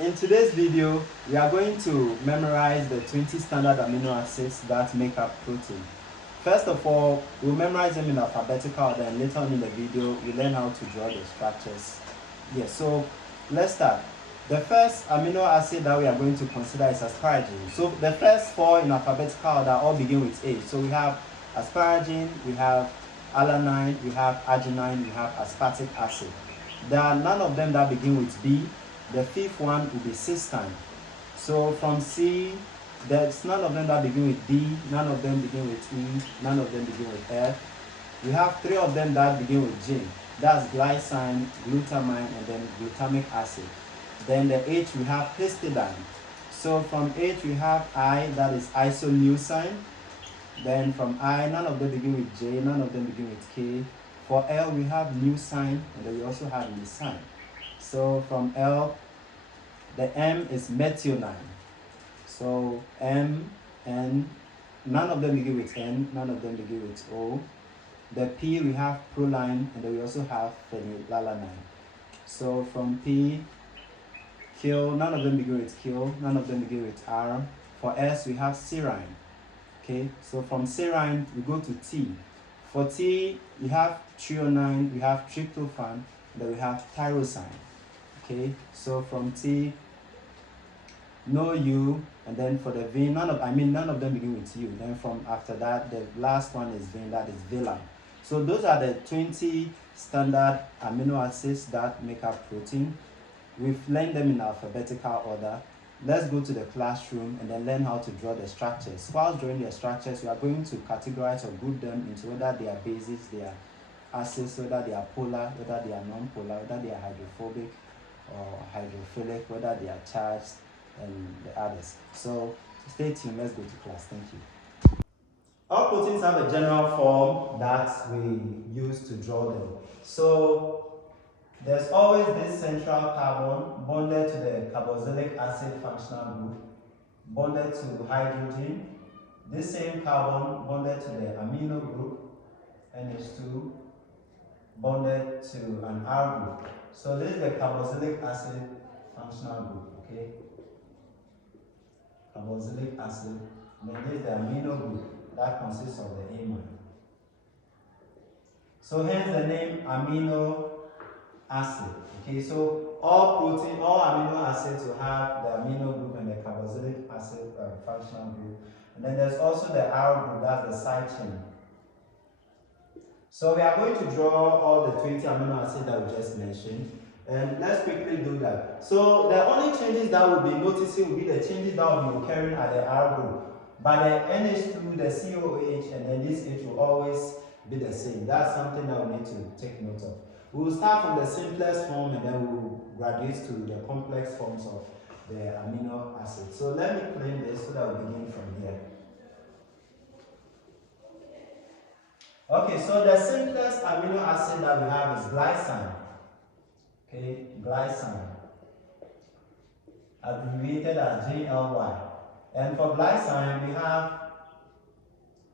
In today's video, we are going to memorize the 20 standard amino acids that make up protein. First of all, we'll memorize them in alphabetical order, and later on in the video, you learn how to draw the structures. Yes, so let's start. The first amino acid that we are going to consider is asparagine. So the first four in alphabetical order all begin with A. So we have asparagine, we have alanine, we have arginine, we have aspartic acid. There are none of them that begin with B. The fifth one will be cysteine. So from C, there's none of them that begin with D, none of them begin with E, none of them begin with F. We have three of them that begin with G. That's glycine, glutamine, and then glutamic acid. Then the H, we have histidine. So from H, we have I, that is isoleucine. Then from I, none of them begin with J, none of them begin with K. For L, we have leucine, and then we also have lysine. So from L, the M is methionine. So M, N, none of them begin with N, none of them begin with O. The P, we have Proline, and then we also have Phenylalanine. So from P, Q, none of them begin with Q, none of them begin with R. For S, we have Serine. Okay, so from Serine, we go to T. For T, we have Threonine, we have Tryptophan, and then we have Tyrosine. Okay, so from T, no U, and then for the V, none of them begin with U. Then from after that, the last one is V, that is Valine. So those are the 20 standard amino acids that make up protein. We've learned them in alphabetical order. Let's go to the classroom and then learn how to draw the structures. While drawing the structures, we are going to categorize or group them into whether they are bases, they are acids, whether they are polar, whether they are non-polar, whether they are hydrophobic or hydrophilic, whether they are charged, and the others. So stay tuned, let's go to class. Thank you. All proteins have a general form that we use to draw them. So there's always this central carbon bonded to the carboxylic acid functional group, bonded to hydrogen. This same carbon bonded to the amino group, NH2, bonded to an R group. So this is the carboxylic acid functional group, okay? Carboxylic acid. And then this is the amino group that consists of the amine. So hence the name amino acid. Okay, so all amino acids will have the amino group and the carboxylic acid functional group. And then there's also the R group, that's the side chain. So we are going to draw all the 20 amino acids that we just mentioned. And let's quickly do that. So the only changes that we'll be noticing will be the changes that will be occurring at the R group. But the NH2, the COH, and then this H will always be the same. That's something that we need to take note of. We will start from the simplest form and then we will graduate to the complex forms of the amino acids. So let me clean this so that we begin from here. Okay, so the simplest amino acid that we have is glycine. Okay, glycine, abbreviated as GLY. And for glycine, we have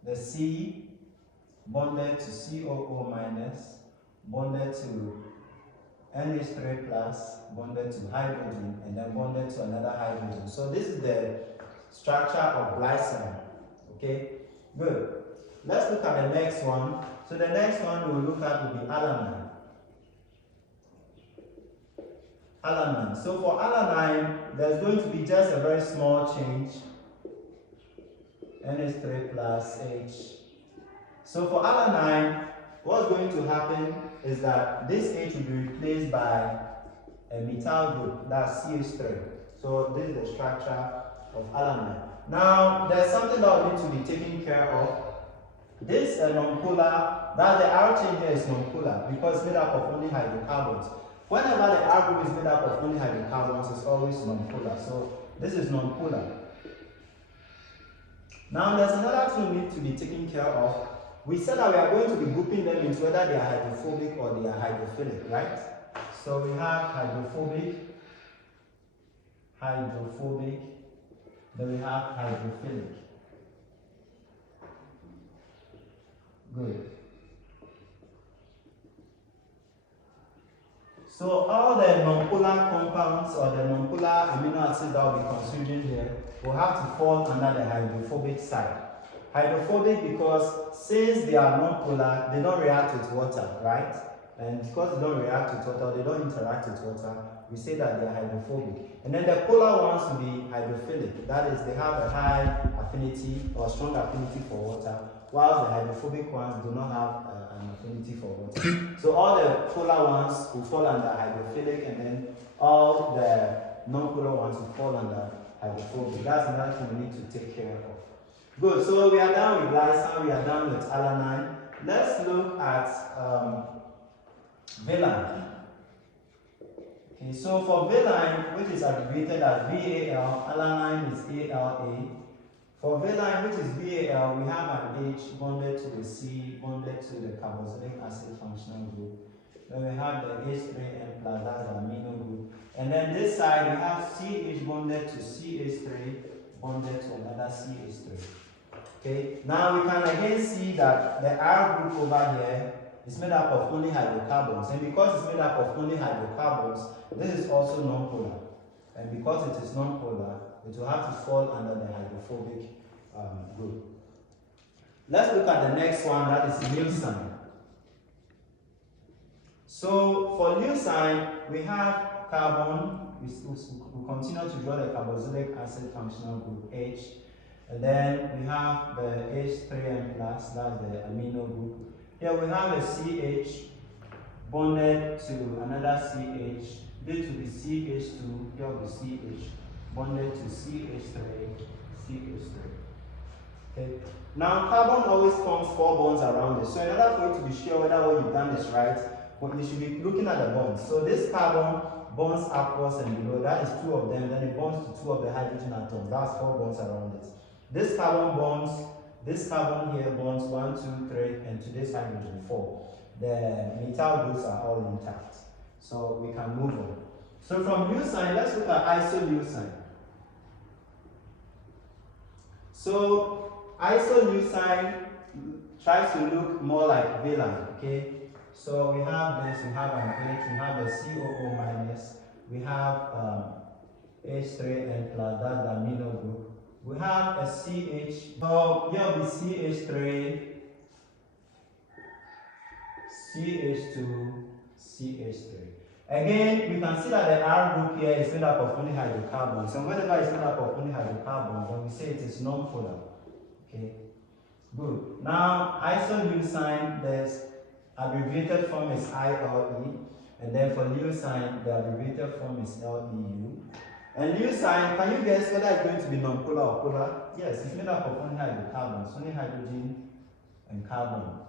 the C bonded to COO minus, bonded to NH3 plus, bonded to hydrogen, and then bonded to another hydrogen. So this is the structure of glycine. Okay, good. Let's look at the next one. So the next one we'll look at will be alanine. Alanine. So for alanine, there's going to be just a very small change. NH3 plus H. So for alanine, what's going to happen is that this H will be replaced by a methyl group, that's CH3. So this is the structure of alanine. Now, there's something that we need to be taken care of. This non-polar, that the R chain here is non-polar because it's made up of only hydrocarbons. Whenever the R group is made up of only hydrocarbons, it's always non-polar. So this is non-polar. Now there's another thing we need to be taken care of. We said that we are going to be grouping them into whether they are hydrophobic or they are hydrophilic, right? So we have hydrophobic, then we have hydrophilic. Good. So all the non-polar compounds or the non-polar amino acids that will be consumed here will have to fall under the hydrophobic side. Hydrophobic because since they are non-polar, they don't react with water, right? And because they don't react with water, they don't interact with water, we say that they are hydrophobic. And then the polar ones will be hydrophilic. That is, they have a high affinity or strong affinity for water, while the hydrophobic ones do not have an affinity for water. So all the polar ones will fall under hydrophilic, and then all the non-polar ones will fall under hydrophobic. That's another thing we need to take care of. Good, so we are done with Lysine, we are done with Alanine. Let's look at Valine. Okay, so for Valine, which is abbreviated as VAL, Alanine is ALA. For Valine, which is VAL, we have an H bonded to the C, bonded to the carboxylic acid functional group. Then we have the H3N plus, that's the amino group. And then this side, we have CH bonded to CH3, bonded to another CH3. Okay, now we can again see that the R group over here is made up of only hydrocarbons. And because it's made up of only hydrocarbons, this is also non-polar. And because it is non-polar, it will have to fall under the hydrophobic group. Let's look at the next one, that is Leucine. So for Leucine, we have carbon. We continue to draw the carboxylic acid functional group H. And then we have the H3N+, that's the amino group. Here we have a CH bonded to another CH, due to the CH2, here will be CH, bonded to CH3, CH3. Okay. Now carbon always forms 4 bonds around it. So in order for you to be sure whether what you've done is right, you should be looking at the bonds. So this carbon bonds upwards and below, that is 2 of them, then it bonds to 2 of the hydrogen atoms, that's 4 bonds around it. This carbon bonds, this carbon here bonds 1, 2, 3, and to this hydrogen 4. The methyl groups are all intact. So we can move on. So from Leucine, let's look at Isoleucine. So Isoleucine tries to look more like Valine, okay? So we have this, we have an H, we have a COO minus, we have H3N+, that's the amino group. We have a CH, so here will be CH3, CH2, CH3. Again, we can see that the R group here is made up of only hydrocarbons. So whenever it's made up of only hydrocarbons, then we say it is non-polar. Okay, good. Now, Isoleucine, the abbreviated form is ILE, and then for Leucine, the abbreviated form is LEU. And Leucine, can you guess whether it's going to be non-polar or polar? Yes, it's made up of only hydrocarbons, only hydrogen and carbon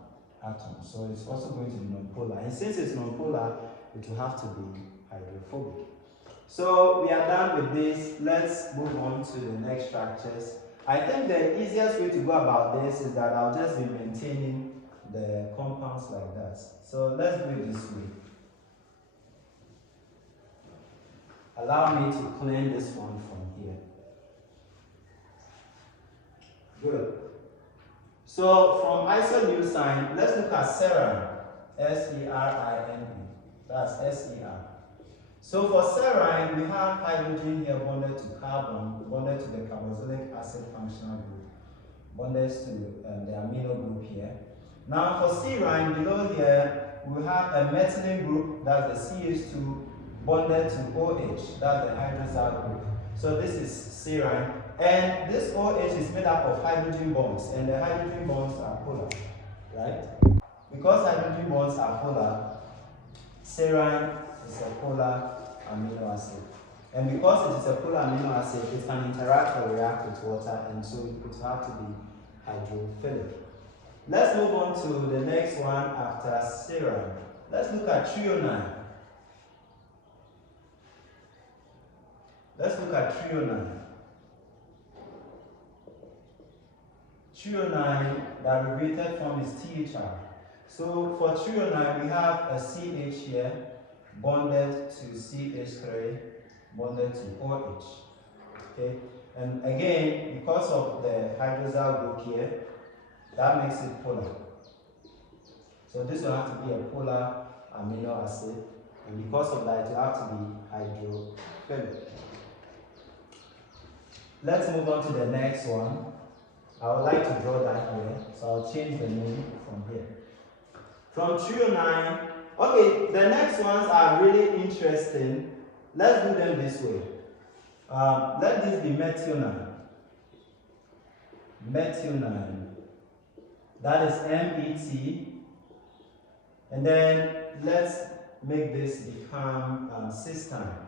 atoms. So it's also going to be non-polar. And since it's non-polar, it will have to be hydrophobic. So we are done with this. Let's move on to the next structures. I think the easiest way to go about this is that I'll just be maintaining the compounds like that. So let's do it this way. Allow me to clean this one from here. Good. So from Isoleucine, let's look at Serine. S-E-R-I-N-E. That's S-E-R. So for Serine, we have hydrogen here bonded to carbon, bonded to the carboxylic acid functional group, bonded to the amino group here. Now for Serine, below here, we have a methylene group, that's the CH2, bonded to OH, that's the hydroxyl group. So this is Serine, and this OH is made up of hydrogen bonds, and the hydrogen bonds are polar, right? Because hydrogen bonds are polar, Serine is a polar amino acid. And because it is a polar amino acid, it can interact or react with water, and so it would have to be hydrophilic. Let's move on to the next one after Serine. Let's look at Threonine. Let's look at Threonine. Threonine, the abbreviated form is THR. So for Threonine, we have a CH here, bonded to CH3, bonded to OH. Okay, and again, because of the hydroxyl group here, that makes it polar. So this will have to be a polar amino acid. and because of that, it will have to be hydrophilic. Let's move on to the next one. I would like to draw that here, so I'll change the name from here. From Threonine, okay, the next ones are really interesting. Let's do them this way. Let this be Methionine. Methionine. That is MET. And then let's make this become cysteine.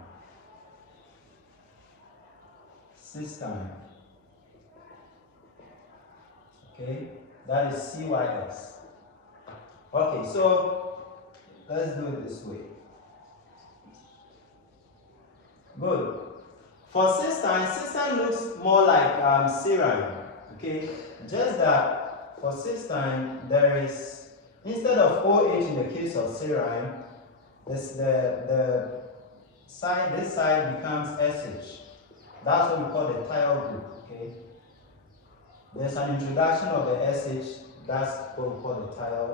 Cysteine. Okay, that is CYS. Okay, so let's do it this way. Good. For cysteine, cysteine looks more like serine. Okay, just that for cysteine there is, instead of OH in the case of serine, this this side becomes SH. That's what we call the thiol group. Okay, there's an introduction of the SH. That's what we call the thiol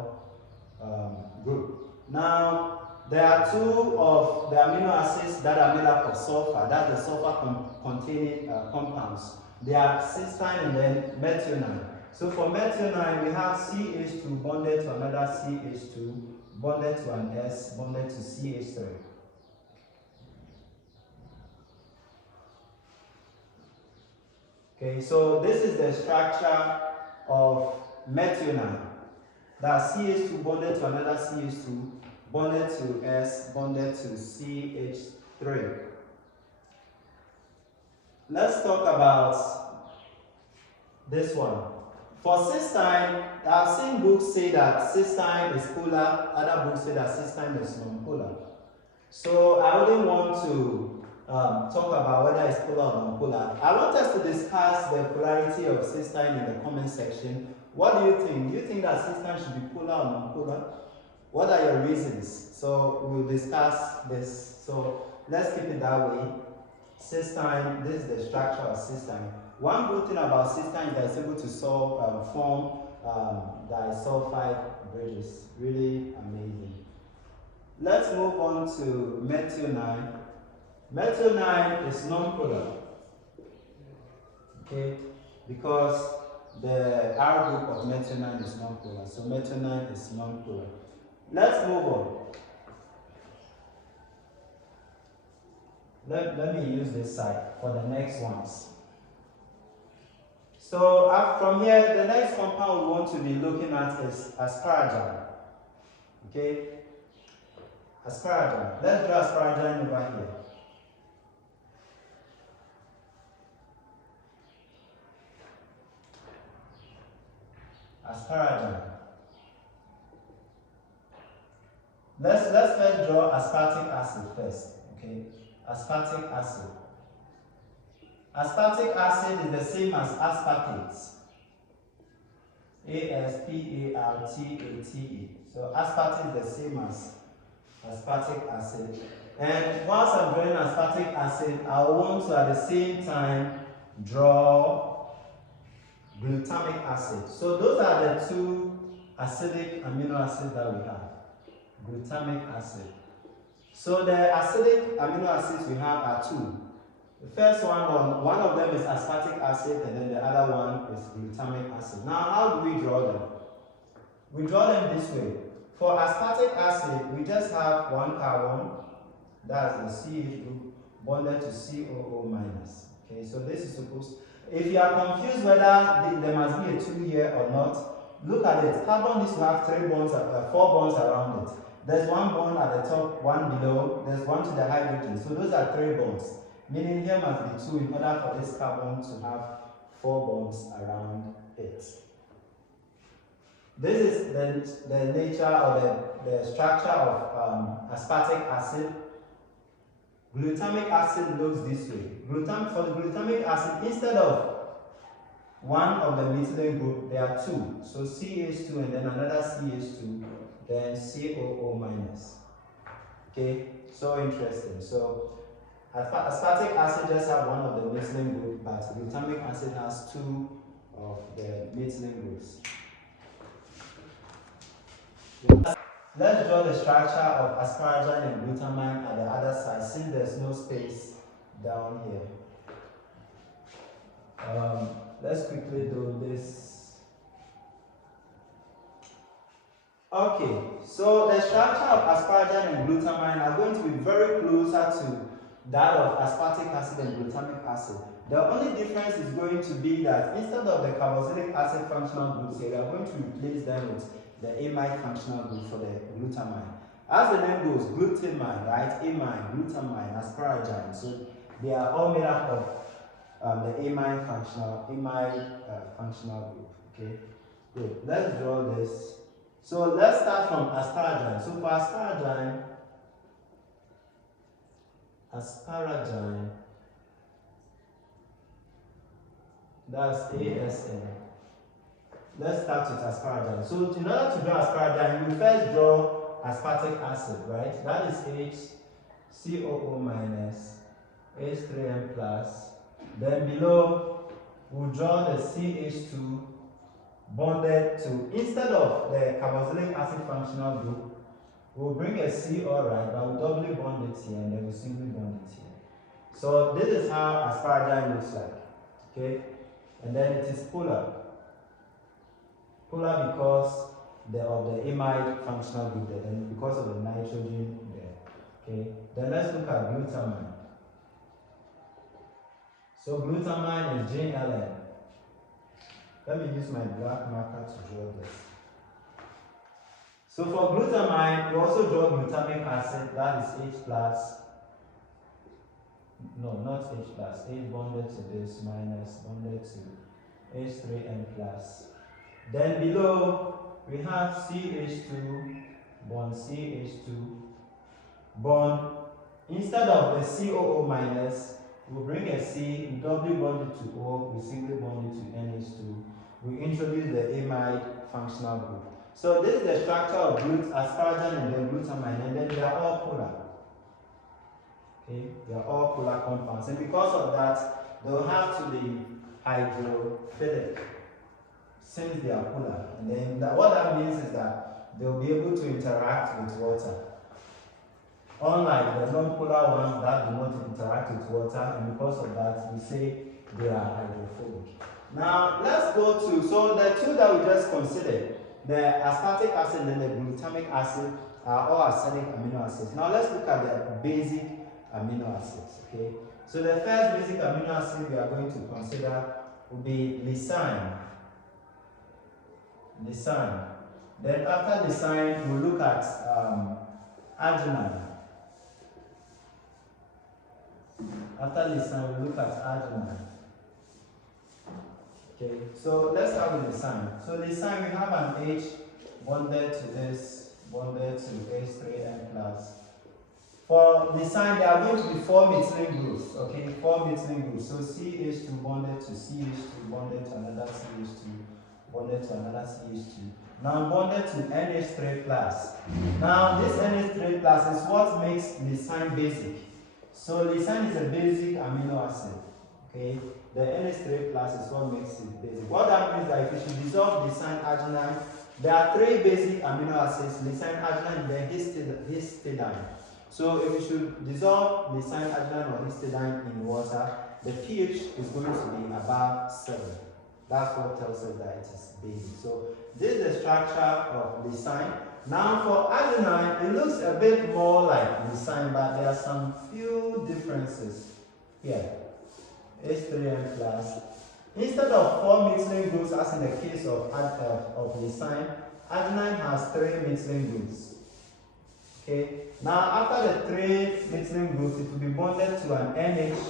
group. Now, there are two of the amino acids that are made up of sulfur. That's the sulfur-containing compounds. They are cysteine and then methionine. So for methionine, we have CH2 bonded to another CH2, bonded to an S, bonded to CH3. Okay, so this is the structure of methionine. That's CH2 bonded to another CH2, bonded to S, bonded to CH3. Let's talk about this one. For cysteine, I've seen books say that cysteine is polar, other books say that cysteine is non-polar. So I wouldn't want to talk about whether it's polar or non-polar. I want us to discuss the polarity of cysteine in the comment section. What do you think? Do you think that cysteine should be polar or non-polar? What are your reasons? So we'll discuss this. So let's keep it that way. Cysteine, this is the structure of cysteine. One good thing about cysteine is that it's able to form disulfide bridges. Really amazing. Let's move on to methionine. Methionine is non-polar. Okay, because the R group of methionine is non-polar. So methionine is non-polar. Let's move on. Let me use this side for the next ones. So from here, the next compound we want to be looking at is asparagine. Okay? Asparagine. Let's draw asparagine over here. Asparagine. Let's first draw aspartic acid first. Okay? Aspartic acid. Aspartic acid is the same as aspartate. A-S-P-A-R-T-A-T-E. So aspartate is the same as aspartic acid. And once I'm drawing aspartic acid, I want to at the same time draw glutamic acid. So those are the two acidic amino acids that we have. Glutamic acid. So the acidic amino acids we have are two. The first one of them is aspartic acid, and then the other one is glutamic acid. Now, how do we draw them? We draw them this way. For aspartic acid, we just have one carbon, that's the CH group, bonded to COO minus. Okay, so this is supposed. If you are confused whether there must be a 2 here or not, look at it. Carbon needs to have 4 bonds around it. There's one bond at the top, one below, there's one to the hydrogen. So those are 3 bonds. Meaning here must be 2 in order for this carbon to have 4 bonds around it. This is the nature or the structure of aspartic acid. Glutamic acid looks this way. For the glutamic acid, instead of one of the methylene group, there are 2. So CH2 and then another CH2, then COO minus. Okay, so interesting. So aspartic acid just have one of the methylene group, but glutamic acid has 2 of the methylene groups. Let's draw the structure of asparagine and glutamine at the other side since there's no space down here. Let's quickly do this. Okay, so the structure of asparagine and glutamine are going to be very closer to that of aspartic acid and glutamic acid. The only difference is going to be that instead of the carboxylic acid functional groups here, we are going to replace them with the amide functional group for the glutamine. As the name goes, glutamine, right? Amide, glutamine, asparagine. So they are all made up of the amide functional group. Okay, good. Let's draw this. So let's start from asparagine. So for asparagine, that's ASN. Let's start with asparagine. So in order to draw asparagine, we first draw aspartic acid, right? That is HCOO minus, H3N plus. Then below, we'll draw the CH2 bonded to, instead of the carboxylic acid functional group, we'll bring a C, alright, but we'll doubly bond it here and then we'll singly bond it here. So this is how asparagine looks like, okay? And then it is polar. Polar because of the amide functional group there, and because of the nitrogen there, okay? Then let's look at glutamine. So glutamine is GLN. Let me use my black marker to draw this. So for glutamine, we also draw glutamic acid, that is H plus. No, not H plus. H bonded to this minus bonded to H3N plus. Then below, we have CH2 bond CH2 bond. Instead of the COO minus, we'll bring a C, we doubly bond it to O, we singly bond it to NH2. We introduce the amide functional group. So this is the structure of asparagine and then glutamine, and then they are all polar. Okay, they are all polar compounds, and because of that, they will have to be hydrophilic since they are polar. And then what that means is that they will be able to interact with water. Unlike the non-polar ones that do not interact with water, and because of that, we say they are hydrophobic. Now, let's go to, so the two that we just considered, the aspartic acid and the glutamic acid are all acidic amino acids. Now, let's look at the basic amino acids, okay? So the first basic amino acid we are going to consider will be lysine. Lysine. Then after lysine, we'll look at arginine. After lysine, we'll look at arginine. Okay, so let's start with lysine. So lysine, we have an H bonded to this, bonded to H3N plus. For lysine, there are going to be 4 methylene groups, okay, 4 methylene groups. So CH2 bonded to CH2, bonded to another CH2, bonded to another CH2. Now bonded to NH3 plus. Now this NH3 plus is what makes lysine basic. So lysine is a basic amino acid, okay. The NH3 plus is what makes it basic. What that means is that if you should dissolve lysine arginine, there are 3 basic amino acids, lysine arginine and then histidine. So if you should dissolve lysine arginine or histidine in water, the pH is going to be above 7. That's what tells us that it is basic. So this is the structure of lysine. Now for arginine, it looks a bit more like lysine, but there are some few differences here. H3N plus. Instead of 4 methylene groups, as in the case of lysine, arginine has 3 methylene groups. Okay. Now after the 3 methylene groups, it will be bonded to an NH.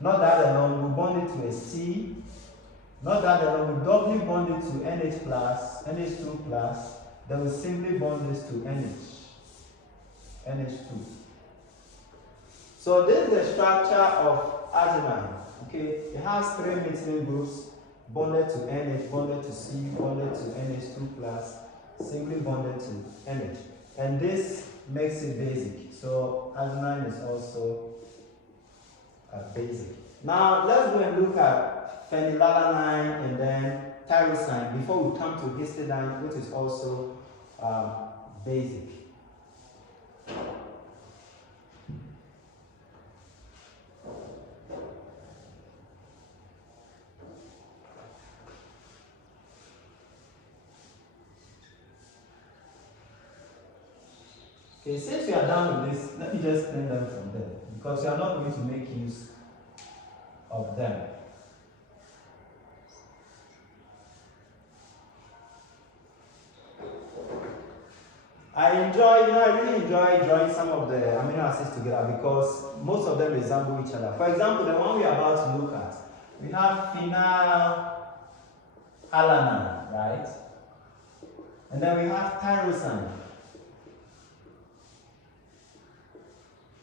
Not that alone, we bond it to a C. Not that alone, we doubly bond it to NH plus, NH2 plus. Then we simply bond this to NH2. So this is the structure of arginine. Okay, it has 3 methylene groups bonded to NH, bonded to C, bonded to NH2 plus, simply bonded to NH. And this makes it basic. So arginine is also basic. Now let's go and look at phenylalanine and then tyrosine before we come to histidine, which is also basic. Okay, since we are done with this, let me just clean them from there because we are not going to make use of them. I really enjoy drawing some of the amino acids together because most of them resemble each other. For example, the one we are about to look at, we have Phenylalanine, right? And then we have Tyrosine.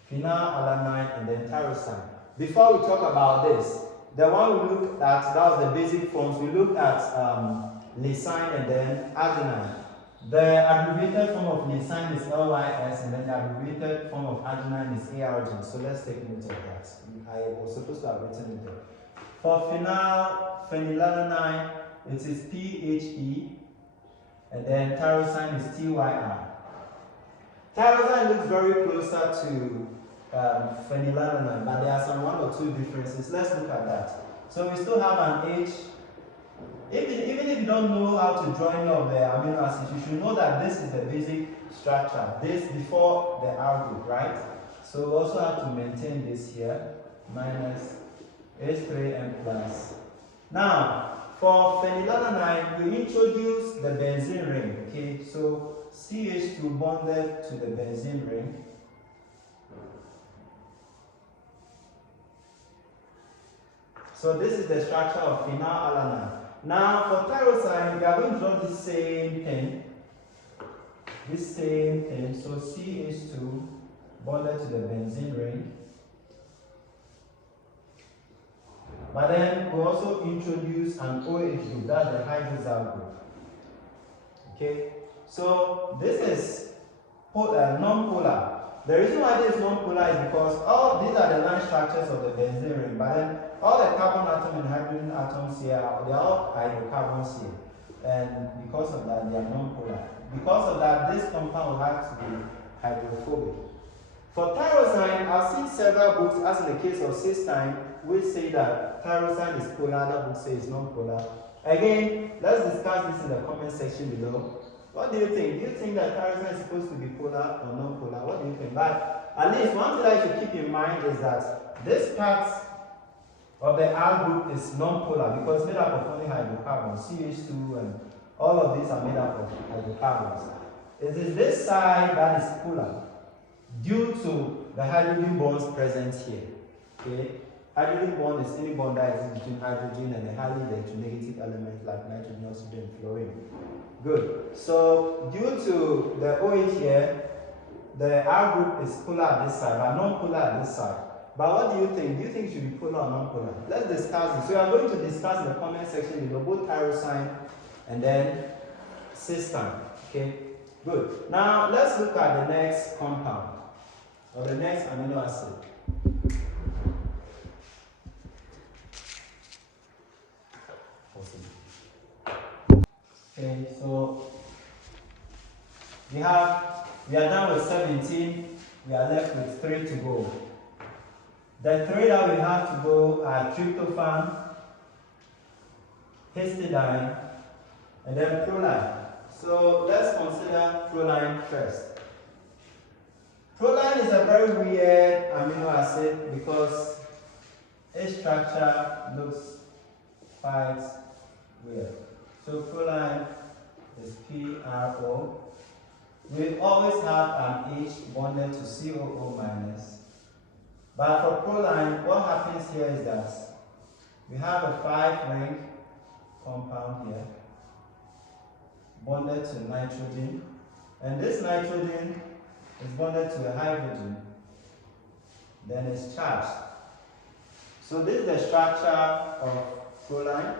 Phenylalanine and then Tyrosine. Before we talk about this, the one we looked at, that was the basic forms, we looked at Lysine and then Arginine. The abbreviated form of Lysine is LYS and then the abbreviated form of Arginine is Argine. So let's take note of that. I was supposed to have written it there. For Phenylalanine, it is PHE and then Tyrosine is TYR. Tyrosine looks very closer to phenylalanine, but there are some 1 or 2 differences. Let's look at that. So we still have an H. Even if you don't know how to draw any of the amino acids, you should know that this is the basic structure. This before the R group, right? So we also have to maintain this here, minus H3N plus. Now, for phenylalanine, we introduce the benzene ring, okay? So CH2 bonded to the benzene ring. So this is the structure of phenylalanine. Now for tyrosine, we are going to draw the same thing. So CH2 bonded to the benzene ring. But then we also introduce an OH group, that's the hydroxyl group. Okay, so this is non-polar. The reason why this is non-polar is because all these are the line structures of the benzene ring, but then all the carbon atom and hydrogen atoms here, they are all hydrocarbons here. And because of that, they are non-polar. Because of that, this compound will have to be hydrophobic. For tyrosine, I've seen several books, as in the case of cysteine, which say that tyrosine is polar, other books say it's non-polar. Again, let's discuss this in the comment section below. What do you think? Do you think that tyrosine is supposed to be polar or non-polar? What do you think? But at least one thing that you should keep in mind is that this part of the R group is non-polar because it's made up of only hydrocarbons, CH2, and all of these are made up of hydrocarbons. It is this side that is polar due to the hydrogen bonds present here. Okay? Hydrogen bond is any bond that is between hydrogen and a highly electronegative element like nitrogen, oxygen, and fluorine. Good. So due to the OH here, the R group is polar at this side, but non-polar at this side. But what do you think? Do you think it should be polar or non-polar? Let's discuss this. So we are going to discuss in the comment section below both tyrosine and then cysteine. Okay? Good. Now let's look at the next compound or the next amino acid. Okay, so we are done with 17, we are left with 3 to go. The 3 that we have to go are tryptophan, histidine, and then proline. So let's consider proline first. Proline is a very weird amino acid because its structure looks quite weird. So proline is PRO. We always have an H bonded to COO minus. But for proline, what happens here is that we have a 5-ring compound here bonded to nitrogen. And this nitrogen is bonded to a hydrogen. Then it's charged. So this is the structure of proline.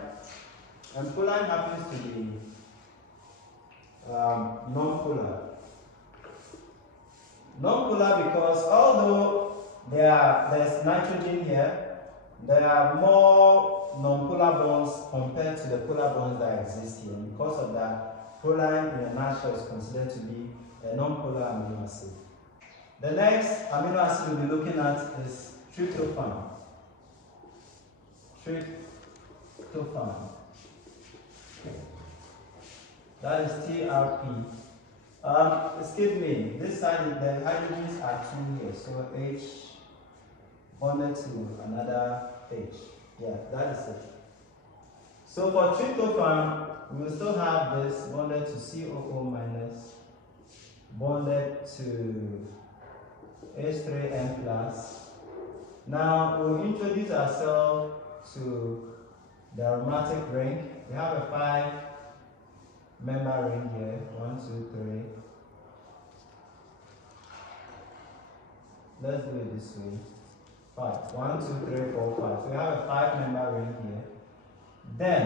And proline happens to be non-polar. Non-polar because although there's nitrogen here, there are more non-polar bonds compared to the polar bonds that exist here. Because of that, proline in a nutshell is considered to be a non-polar amino acid. The next amino acid we'll be looking at is tryptophan. Tryptophan. That is TRP. Excuse me, this side the hydrogens are 2 here, so H bonded to another H. Yeah, that is it. So for tryptophan, we will still have this bonded to COO minus, bonded to H3N plus. Now we'll introduce ourselves to the aromatic ring. We have a 5-member ring here. 1, 2, 3. Let's do it this way. 5. 1, 2, 3, 4, 5. So we have a 5-member ring here. Then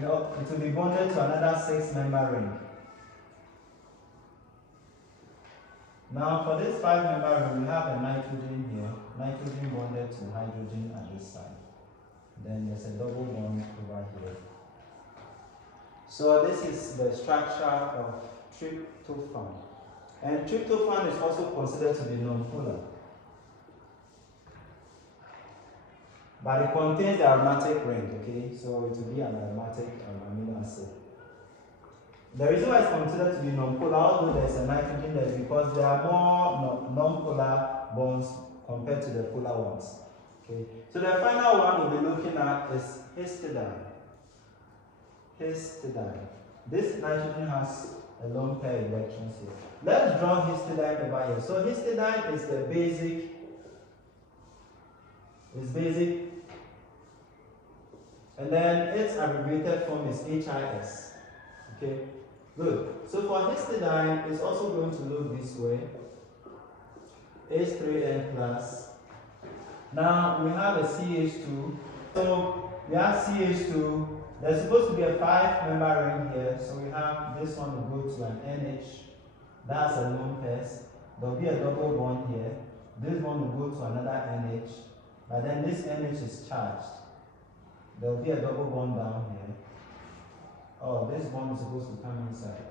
it will be bonded to another 6-member ring. Now for this 5-member ring, we have a nitrogen here. Nitrogen bonded to hydrogen at this side. Then there's a double bond over here. So this is the structure of tryptophan. And tryptophan is also considered to be non-polar. But it contains the aromatic ring, okay? So it will be an aromatic amino acid. The reason why it's considered to be non-polar, although there's a nitrogen there, is because there are more non-polar bonds compared to the polar ones. Okay. So the final one we'll be looking at is histidine. Histidine. This nitrogen has a lone pair of electrons here. Let's draw histidine over here. So histidine is the basic. And then its abbreviated form is HIS. Okay, good. So for histidine, it's also going to look this way. H3N plus. Now we have a CH2. So we have CH2. There's supposed to be a 5-member ring here. So we have this one will go to an NH. That's a lone pair. There'll be a double bond here. This one will go to another NH. But then this NH is charged. There will be a double bond down here. Oh, this bond is supposed to come inside.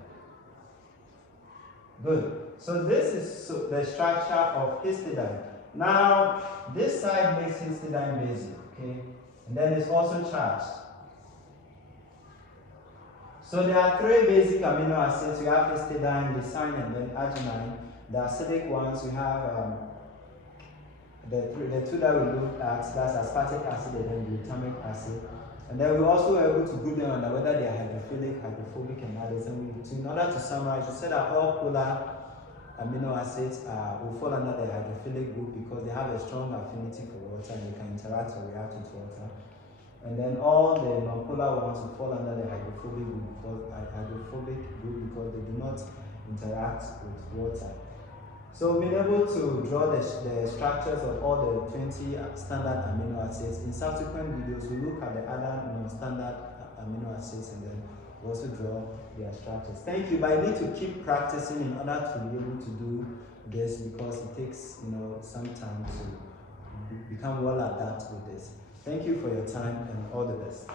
Good. So this is the structure of histidine. Now, this side makes histidine basic, okay? And then it's also charged. So there are 3 basic amino acids. We have histidine, lysine, and then arginine. The acidic ones, we have the 2 that we looked at, that's aspartic acid and then glutamic acid. And then we also were able to group them under whether they are hydrophilic, hydrophobic, and others. And in order to summarize, we said that all polar amino acids will fall under the hydrophilic group because they have a strong affinity for water and they can interact or react with water. And then all the non-polar ones will fall under the hydrophobic group because they do not interact with water. So we've been able to draw the structures of all the 20 standard amino acids. In subsequent videos, we look at the other non-standard amino acids and then we also draw their structures. Thank you, but you need to keep practicing in order to be able to do this because it takes some time to become well adept with this. Thank you for your time and all the best.